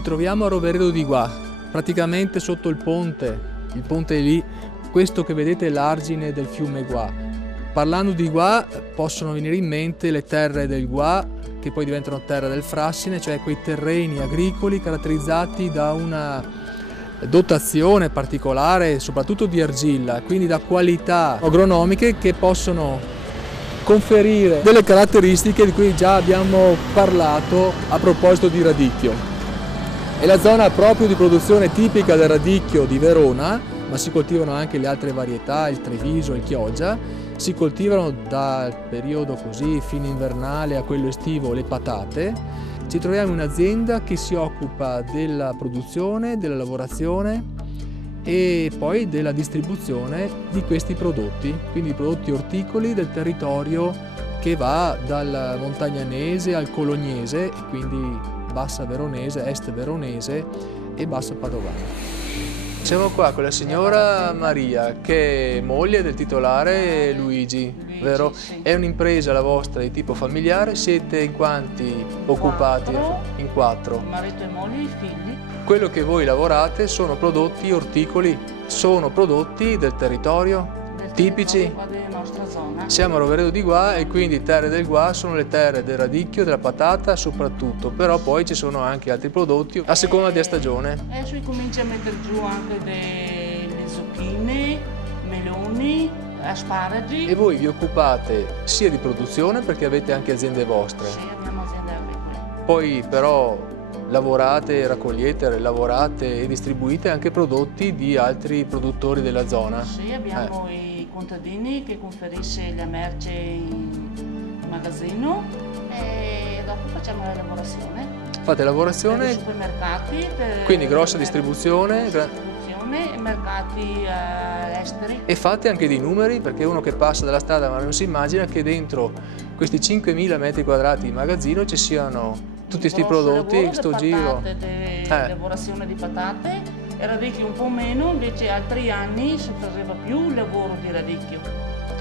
Ci troviamo a Roveredo di Guà, praticamente sotto il ponte è lì, questo che vedete è l'argine del fiume Guà. Parlando di Guà possono venire in mente le terre del Guà, che poi diventano terra del Frassine, cioè quei terreni agricoli caratterizzati da una dotazione particolare, soprattutto di argilla, quindi da qualità agronomiche che possono conferire delle caratteristiche di cui già abbiamo parlato a proposito di radicchio. È la zona proprio di produzione tipica del radicchio di Verona, ma si coltivano anche le altre varietà, il Treviso, il Chioggia. Si coltivano dal periodo così fine invernale a quello estivo le patate. Ci troviamo in un'azienda che si occupa della produzione, della lavorazione e poi della distribuzione di questi prodotti, quindi prodotti orticoli del territorio che va dal montagnanese al colognese, e quindi bassa veronese, est veronese e bassa padovana. Siamo qua con la signora Maria, che è moglie del titolare Luigi, vero? Sì. È un'impresa la vostra di tipo familiare, siete in quanti occupati? In 4. Marito e moglie e i figli. Quello che voi lavorate sono prodotti orticoli, sono prodotti del territorio, tipici? Qua della nostra zona. Siamo a Roveredo di Guà e quindi terre del Guà sono le terre del radicchio, della patata soprattutto, però poi ci sono anche altri prodotti a seconda della stagione. Adesso comincia a mettere giù anche delle zucchine, meloni, asparagi. E voi vi occupate sia di produzione perché avete anche aziende vostre, Sì, abbiamo aziende agricole. poi però lavorate, raccogliete, lavorate e distribuite anche prodotti di altri produttori della zona. Sì, abbiamo i contadini che conferisce la merce in magazzino e dopo facciamo la lavorazione. Fate lavorazione, Per i supermercati, quindi grossa distribuzione, e mercati esteri. e fate anche dei numeri, perché uno che passa dalla strada ma non si immagina che dentro questi 5.000 metri quadrati di magazzino ci siano tutti questi prodotti, sto giro. Lavorazione di patate, e radicchio un po' meno, invece altri anni si faceva più lavoro di radicchio.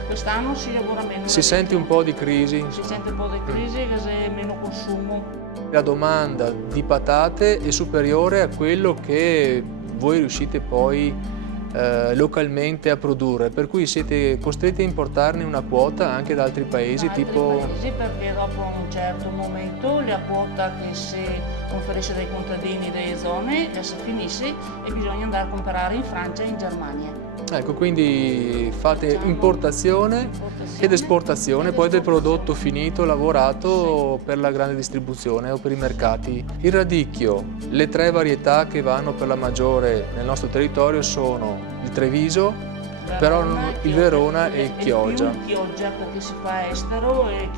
Quest'anno si lavora meno. Si sente un po' di crisi. Si sente un po' di crisi, che c'è meno consumo. La domanda di patate è superiore a quello che voi riuscite poi localmente a produrre, per cui siete costretti a importarne una quota anche da altri paesi, Perché dopo un certo momento la quota che si conferisce dai contadini delle zone si finisce e bisogna andare a comprare in Francia e in Germania. Ecco, quindi fate importazione ed esportazione poi del prodotto finito, lavorato per la grande distribuzione o per i mercati. Il radicchio, le 3 varietà che vanno per la maggiore nel nostro territorio sono il Treviso, però il Verona e il Chioggia. Il Chioggia perché si fa estero e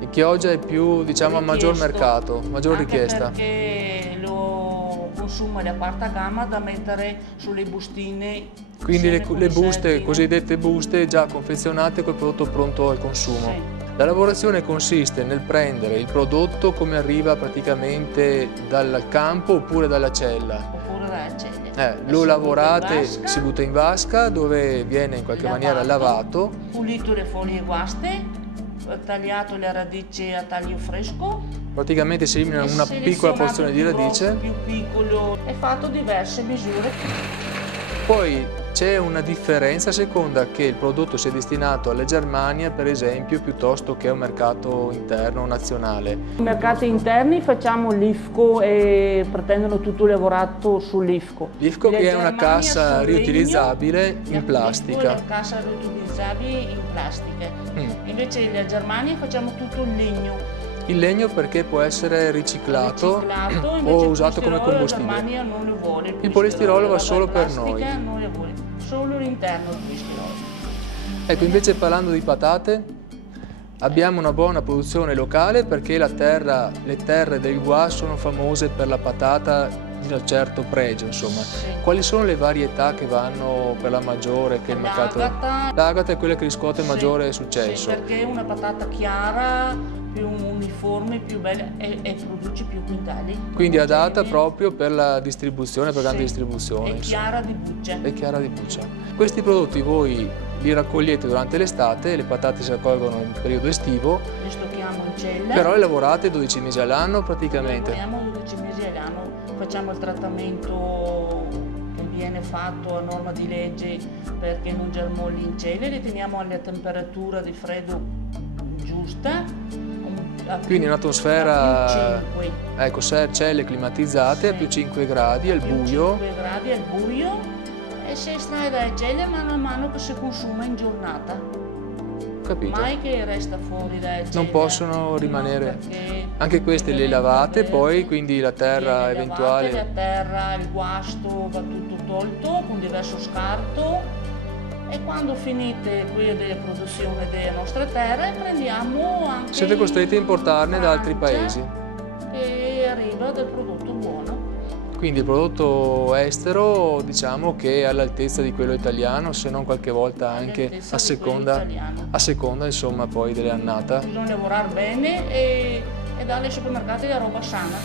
il Chioggia è più, diciamo, a maggior mercato, maggior richiesta. Perché lo consuma la quarta gamma da mettere sulle bustine. Quindi le buste, cosiddette buste, già confezionate col prodotto pronto al consumo. Sì. La lavorazione consiste nel prendere il prodotto come arriva praticamente dal campo oppure dalla cella. Oppure dalla cella. Lo lavorate, si butta in vasca dove viene in qualche maniera lavato. Pulito le foglie guaste, tagliato le radici a taglio fresco. Praticamente si elimina una piccola porzione di radice. Più piccolo, è fatto diverse misure. Poi c'è una differenza a seconda che il prodotto sia destinato alla Germania, per esempio, piuttosto che a un mercato interno o nazionale. I mercati interni facciamo l'IFCO e pretendono tutto lavorato sull'IFCO. L'IFCO che è una cassa riutilizzabile in plastica. Una cassa riutilizzabile in plastica. Invece la Germania facciamo tutto in legno. Il legno perché può essere riciclato o usato come combustibile. La Germania non lo vuole. Il polistirolo va solo per noi. Non lo vuole, solo l'interno del polistirolo. Ecco, invece parlando di patate, abbiamo una buona produzione locale perché le terre del Guà sono famose per la patata di un certo pregio, insomma. Sì. Quali sono le varietà che vanno per la maggiore, che il mercato? L'agata è quella che riscuote maggiore successo. Sì, perché è una patata chiara, più uniforme, più bella e produce più quintali. Quindi adatta proprio per la distribuzione, per grande distribuzione. È chiara di buccia. È chiara di buccia. Questi prodotti voi li raccogliete durante l'estate, le patate si raccolgono nel periodo estivo. Le stocchiamo in cella. Però le lavorate 12 mesi all'anno praticamente. Lavoriamo 12 mesi all'anno. facciamo il trattamento che viene fatto a norma di legge perché non germogli in celle, li teniamo alla temperatura di freddo giusta. Quindi un'atmosfera, ecco, celle climatizzate, sì, a più 5 gradi al buio. 5 gradi al buio, e si estrae dalle celle mano a mano che si consuma in giornata. Capito. Mai che resta fuori dalle celle. Non possono rimanere. Anche queste le lavate poi, quindi la terra eventuale. La terra, il guasto va tutto tolto con diverso scarto. E quando finite qui della produzione delle nostre terre, prendiamo anche. Siete costretti a importarne da altri paesi. E arriva del prodotto buono. Quindi il prodotto estero, diciamo che è all'altezza di quello italiano, se non qualche volta anche a seconda insomma poi dell'annata. Bisogna lavorare bene e dare ai supermercati la roba sana.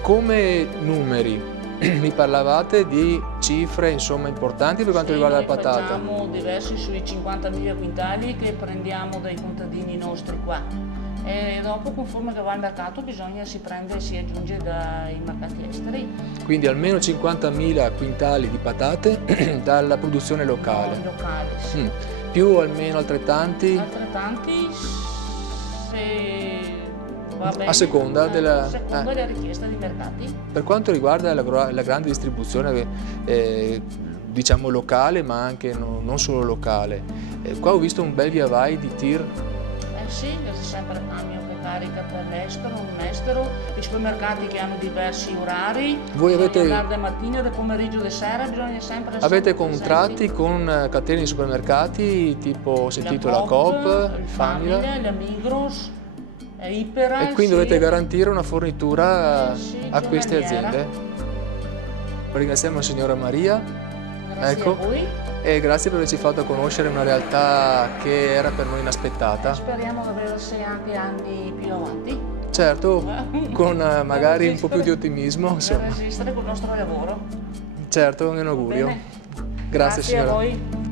Come numeri, mi parlavate di cifre insomma importanti per quanto riguarda la patata? Facciamo diversi sui 50.000 quintali che prendiamo dai contadini nostri qua, e dopo conforme che va al mercato si prende e si aggiunge dai mercati esteri. Quindi almeno 50.000 quintali di patate dalla produzione locale? Locale, sì. Più almeno altrettanti? Altrettanti se va bene, a seconda della richiesta dei mercati. Per quanto riguarda la grande distribuzione, diciamo locale, ma anche non solo locale, qua ho visto un bel via vai di tir. Sì, c'è sempre il camion che carica per l'estero, non estero, i supermercati che hanno diversi orari. Voi avete da mattina, da pomeriggio, da sera, bisogna sempre essere avete contratti con catene di supermercati tipo, ho sentito, la Coop, il Famila, la Migros, Ipera. E quindi dovete garantire una fornitura a queste giornaliera. aziende. Ringraziamo la signora Maria. Grazie a voi. E grazie per averci fatto conoscere una realtà che era per noi inaspettata. Speriamo di aversi anche anni più avanti. Certo, con magari un po' più di ottimismo. Per resistere col nostro lavoro. Certo, un augurio. Grazie signora. A voi.